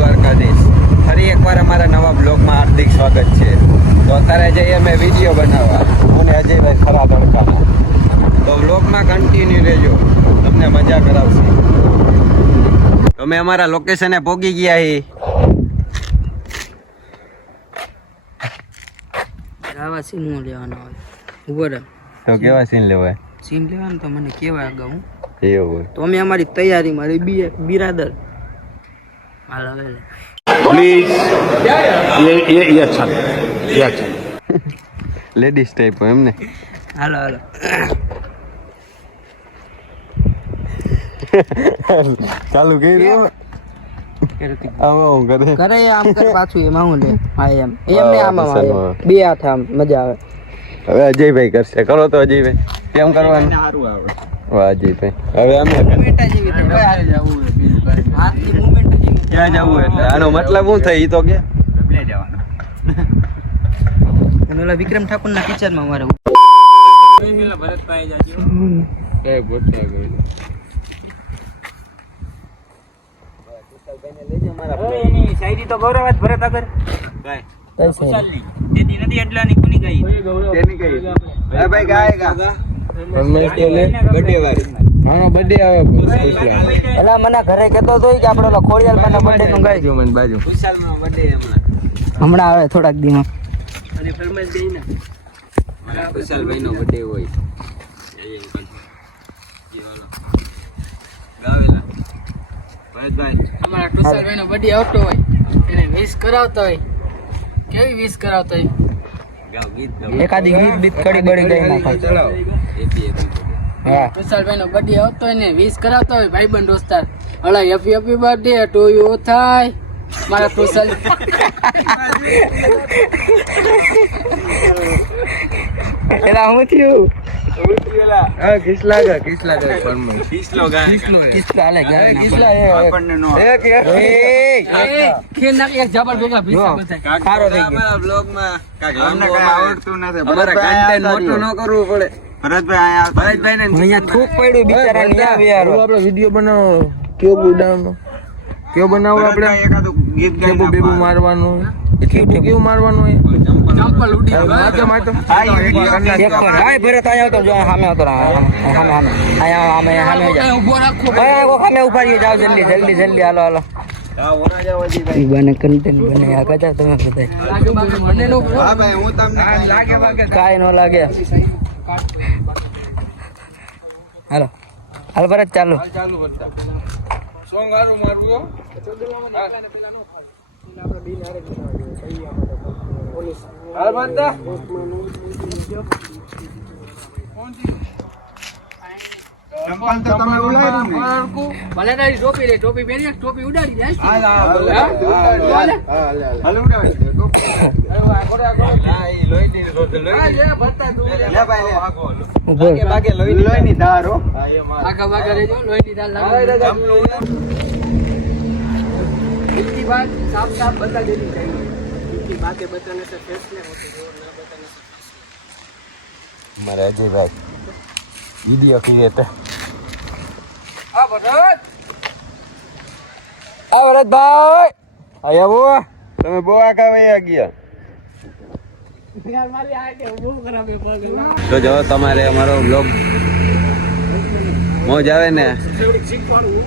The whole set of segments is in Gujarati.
દ્વારકાધીશ. ફરી એકવાર અમારા નવા બ્લોગમાં હાર્દિક સ્વાગત છે. તો અત્યારે જઈએ અમે વિડીયો બનાવવા અને અજયભાઈ ખરા તડકાના. તો બ્લોગમાં કન્ટિન્યુ રહેજો, તમને મજા કરાવશે. અમે અમારા લોકેશને પહોંચી ગયા છીએ. આવા સીન લેવાનો હોય ઉભો તો કેવા સીન લેવાય? સીન લેવાનું તો મને કેવા અગાઉ એવું હોય તો અમે અમારી તૈયારી મારી બિરાદર હાલ હવે प्लीज ये अच्छा ये अच्छा લેડીઝ ટાઈપ હોય એમને. હાલો હાલો ચાલુ કર્યું. આમાં હું કરે કરે આમ કર પાછું એમાં હું લે હા એમ એમને આમાં આવે બે હાથ આમ મજા આવે. હવે અજયભાઈ કરશે. કરો તો અજયભાઈ કેમ કરવાનું? સારું આવડે. વાહ અજયભાઈ. હવે અમે મોમેન્ટ જેવી થાય હાથની મોમેન્ટ જેવી ક્યાં જવું એટલે આનો મતલબ શું થાય? ઈ તો કે લે જવાનો અને ઓલા વિક્રમ ઠાકોર ના પિક્ચર માં મારે ભરતભાઈ જાજો એ ગોઠવા ગયો. એની શાયરી તો ગૌરવ ભરત આગળ ગાય કુશાલની તેની નદી એટલાની કોની ગાઈ તેની કઈ એ ભાઈ ગાયગા પરમેશ તો લે બર્થડે વાળી આનો બર્થડે આવે કુશાલ. એલા મને ઘરે કહેતો તો કે આપણે ઓલા ખોડિયાલ માના બર્થડે નું ગાઈ જો મને બાજુ કુશાલ માં બર્થડે હમણાં આવે થોડાક દીમાં અને ફરમાઈશ ગઈ ને મારા કુશાલભાઈ નો બર્થડે હોય. ગાવેલા ભરતભાઈ અમારા કુશાલભાઈ નો બર્થડે આવતો હોય એને વિશ કરાવતો હોય. કેવી વિશ કરાવતો હોય? ગાવ ગીત એકાદી ગીત બીત કડી બડી ગઈ નાખો. ચલાવો. એપી હા કુશાલભાઈ નો બર્થડે આવતો હોય ને વિશ કરાવતો હોય ભાઈબંધ દોસ્તાર અલા happy happy birthday to you થાય મારા કુશાલ. એલા હું થયું કિસલા પરમેશ કિસલો ગાય કિસલા આલે ગાય કિસલા આપણને નો એક એ ખેલ નાખ એક જાબર ભેગા ભીસા બતાય સારો થઈ ગયો. અમારા બ્લોગમાં અમને કઈ આવડતું નથી. અમારા કન્ટેન્ટ મોટું ન કરવું પડે. ભરતભાઈ આયા ભરતભાઈ ને અહીંયા થૂક પડ્યું બિચારા ને આવે યાર. આપણે વિડિયો બનાવો કેવો ઉડાવવાનો કેવો બનાવો આપણે એકાદું ગીત ગાઈ કેવું બેબુ મારવાનું કેવું મારવાનું હોય ચંપલ ઉડી મારતો મારતો એક પર હાય ભરત આયા તો જો સામે આવતો સામે આયા સામે સામે જા ઉભો રાખો ભાઈ સામે ઉભા રહ્યો જાવ જલ્દી જલ્દી જલ્દી હાલો હાલો હા ઓરા જાવ અજીભાઈ. બને કન્ટેન્ટ બને આ કજા તમે બધાય મને નો હા ભાઈ હું તમને લાગે કાઈ નો લાગે હાલો હાલ ભરત ચાલુ ચાલુ કરતા સોંગ આરું મારવું હાલ બંધા ચંપલ તો તમે ઉડાડ્યું ને. ભલે તારી ટોપી લે ટોપી પહેરી ટોપી ઉડાડી જાય હાલ ઉડાડ. ના ઈ લોહીની રોજ લોહી. લે ભાઈ લે. બાગે લોહીની ધાર હો. આગા વાગા રહેજો લોહીની દાલ લાગે इतनी बात साफ साफ बता देनी चाहिए इनकी बातें बताने से फैसले होते हैं और ना बताने से फैसले. મારા અજયભાઈ વિડીયો ક્રિએટર. आ भरतભાઈ આયા બો તમે બો આખા વયા ગયા. यार मारे आके वो करा पे पागल તો જો તમારે અમારો બ્લોગ મોજ આવે ને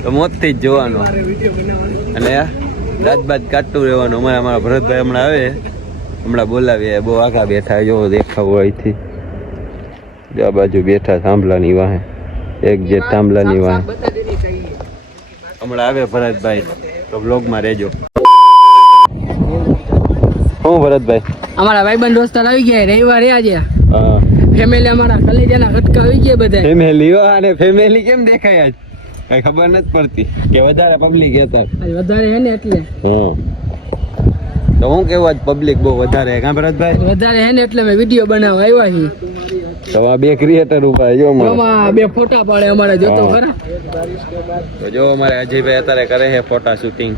તો મોજથી જ જોવાનો અને રાત બાદ કાઢતું રહેવાનું. અમારા ભરતભાઈ હમણાં આવે હમણાં બોલાવીએ. બહુ આખા બેઠા જો દેખાવું અહીંથી જો આ બાજુ બેઠા થાંભલાની વાહે એક જે થાંભલાની વાહે बता देनी चाहिए હમણાં આવે ભરતભાઈ તો બ્લોગમાં રહેજો. હું ભરતભાઈ અમારા ભાઈબંધ દોસ્તાર આવી ગયા રવિવારે આજે હા ફેમિલી અમારા કલેજાના હટકા આવી ગયા બધા ફેમિલી અને ફેમિલી કેમ દેખાય આજ કઈ ખબર નથી પડતી કે વધારે પબ્લિક હતા. વધારે હે ને એટલે હા તો હું કેવું આજ પબ્લિક બહુ વધારે કા ભરતભાઈ? વધારે હે ને એટલે મેં વિડીયો બનાવવા આવ્યા છીએ. તો આ બે ક્રિએટર ઉભા જો આમાં બે ફોટા પાડે અમારે જોતો હા. ખરા તો જો અમારે અજયભાઈ અત્યારે કરે છે ફોટા શૂટિંગ.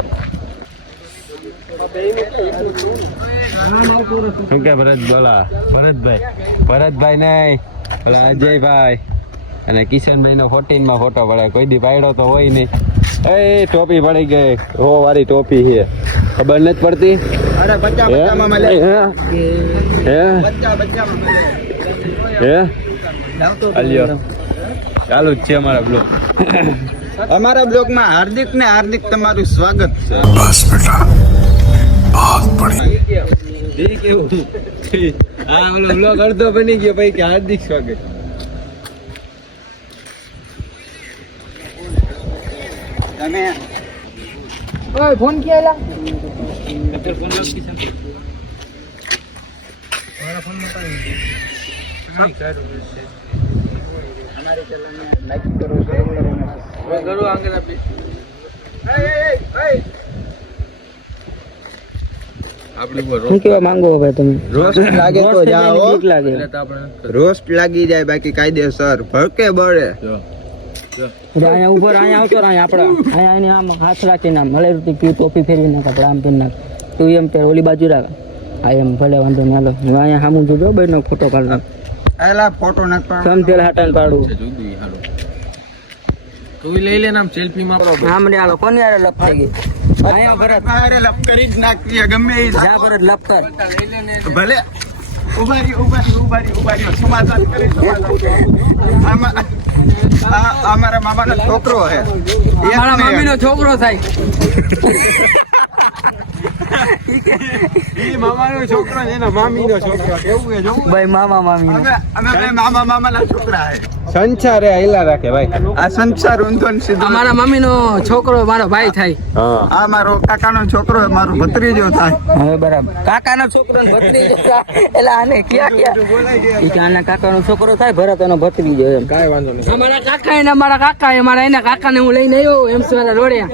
શું કે ભરત બોલા ભરતભાઈ નહીં ઓલા અજયભાઈ અને કિશનભાઈ નો 14 માં ફોટો પડાય. કોઈ દી પાડ્યો તો હોય નહીં. એ ટોપી પડી ગઈ હો વાળી ટોપી છે. ખબર નથી પડતી. અરે બચ્ચા હે? બચ્ચામાં મળે હે બચ્ચા બચ્ચામાં મળે હે હાલ્યો ચાલુ જ છે અમારા બ્લોગ. અમારા બ્લોગમાં હાર્દિક ને હાર્દિક તમારું સ્વાગત છે. હા ઓલો બ્લોગ અડધો બની ગયો ભાઈ કે હાર્દિક સ્વાગત. તમે ઓય ફોન ક્યાં શું કેવા માંગો હવે તમે? રોસ્ટ લાગે તો જાઓ. બીક લાગે. રોસ્ટ લાગી જાય બાકી કાયદેસર ભડકે બળે. અહીંયા ઉપર અહીંયા આવતો ને અહીંયા આપણે અહીંયા એને આમ હાથ રાખીને આમ હલે રૂટી પી ટોપી ફેરવી નાખ આપણે આમ પીને નાખ તું એમ તે ઓલી બાજુ રાખ આ એમ ભલે વાંધો નહીં હાલો હું અહીંયા સામું જોજો ભાઈનો ફોટો કાઢ નાખ એલા ફોટો નાખ સમજેલ હાટાને પાડું તું લઈ લે નામ સેલ્ફી માં આમ ને હાલો કોની યાર લપ થઈ ગઈ અહીંયા ભરત અરે લપ કરી જ નાખીએ ગમે એ જા ભરત લપ કર ભલે ઉભારી સમાધાન કરી આમાં અમારા મામાનો છોકરો છે મારા મમ્મીનો છોકરો થાય ઈ મામાનો છોકરો છે ને મામીનો છોકરો કેવું છે જોવું ભાઈ મામા મામી અમે બે મામાના છોકરા છે સંસાર એ આયલા રાખે ભાઈ. આ સંસાર ઊંધો ને સીધો અમારા મમ્મીનો છોકરો મારો ભાઈ થાય હા આ મારો કાકાનો છોકરો મારો ભત્રીજો થાય હવે બરાબર કાકાનો છોકરો ને ભત્રીજો થાય એટલે આને ક્યાં કે આના કાકાનો છોકરો થાય ભરત એનો ભત્રીજો એમ કાઈ વાંધો નહીં. અમારા કાકા એને અમારા કાકા મારા એના કાકાને હું લઈને આવ્યો એમ સવારે રોડ્યા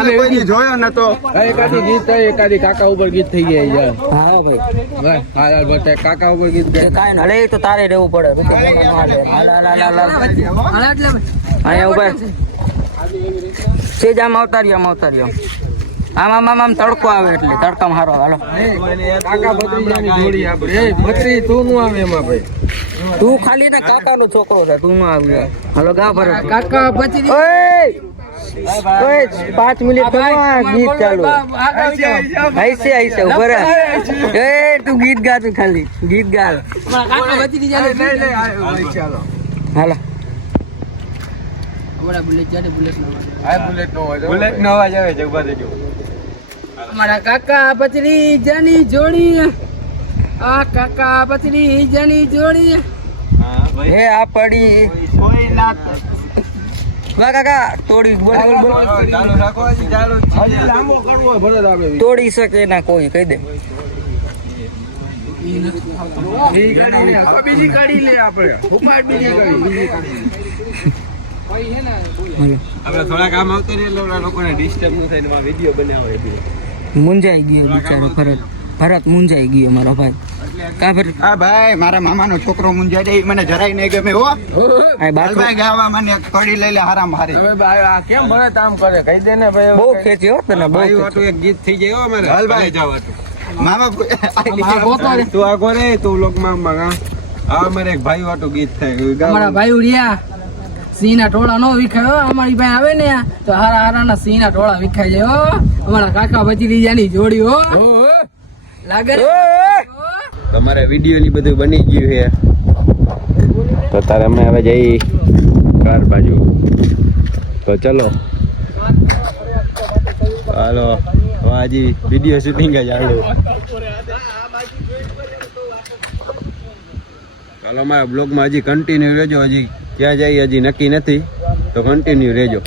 એને કોઈ દી જોયો નતો એકાદી ગીત થાય એકાદી કાકા ઉપર ગીત થઈ ગયા યાર. હા ભાઈ ભાઈ હા કાકા ઉપર ગીત એ કાંઈ નહીં. અરે એ તો તારે રહેવું પડે અહીંયા ઉભા સેજ આમ આવતા રહ્યો આમ આમ તડકો આવે એટલે તડકામાં હારો હાલો કાકા ભત્રીજાની જોડી આપણે એ ભત્રી તું નું આવે એમાં ભાઈ. તું ખાલી ને કાકાનો છોકરો છે તું ન આવ્યો હાલો ગા ભરત કાકા પછી ઓય 5 મિનિટ ગીત ચાલુ આઈસે ઉભા રહે એ તું ગીત ગા તું ખાલી ગીત ગાલ હાલો બુલેટ નો અવાજ આવે છે ઉભા રહેજો. અમારા કાકા ભત્રીજાની જોડી આ કાકા ભત્રીજાની જોડી હે આ પડી કોઈ ના વાહ કાકા તોડી બોલ ચાલુ રાખો હજી ચાલુ હજી લાંબો કરવો હોય ભરત આવે તોડી શકે ના કોઈ કહી દે બીજી કાઢી લે આપણે ઉપાડ બીજી કાઢી આપણે થોડાક આમ આવતા રહીએ એટલે ઓલા લોકોને ડિસ્ટર્બ ન થાય ને વિડીયો બનાવો એટલે મુંજાઈ ગયો બિચારો ભરત મુંજાઈ ગયો મારો ભાઈ કા ભરત હા ભાઈ મારા મામાનો છોકરો મુંજાઈ જાય મને જરાય નહીં ગમે હો આ બાથરૂમ ભાઈ ગાવા મને કડી લઈ લે હારામ હારી હવે ભાઈ આ કેમ ભરત આમ કરે કહી દે ને ભાઈ બહુ ખેંચ્યો હો તને બહુ ભાઈ વાટું એક ગીત થઈ જાય હો અમારે હાલ ભાઈ. જાવ વાટું મામા તું આગો રે તું લોકમાં આ અમારે એક ભાઈ વાટું ગીત થાય અમારા ભાઈ ઉડિયા સિંહના ટોળા નો વિખાયો અમારી પાસે આવે ને તો હારા હારાના સિંહના ટોળા વિખાઈ જાય હો અમારા કાકા ભત્રીજાની જોડી હો લાગે તમારે વિડીયો ની બધું બની ગયું છે તો તારે અમે હવે જઈ કાર બાજુ તો ચલો હાલો હજી વિડીયો શૂટિંગ જ ચાલુ. ચાલો અમારા બ્લોગમાં હજી કન્ટિન્યુ રહેજો. હજી ક્યાં જઈએ હજી નક્કી નથી તો કન્ટિન્યુ રહેજો.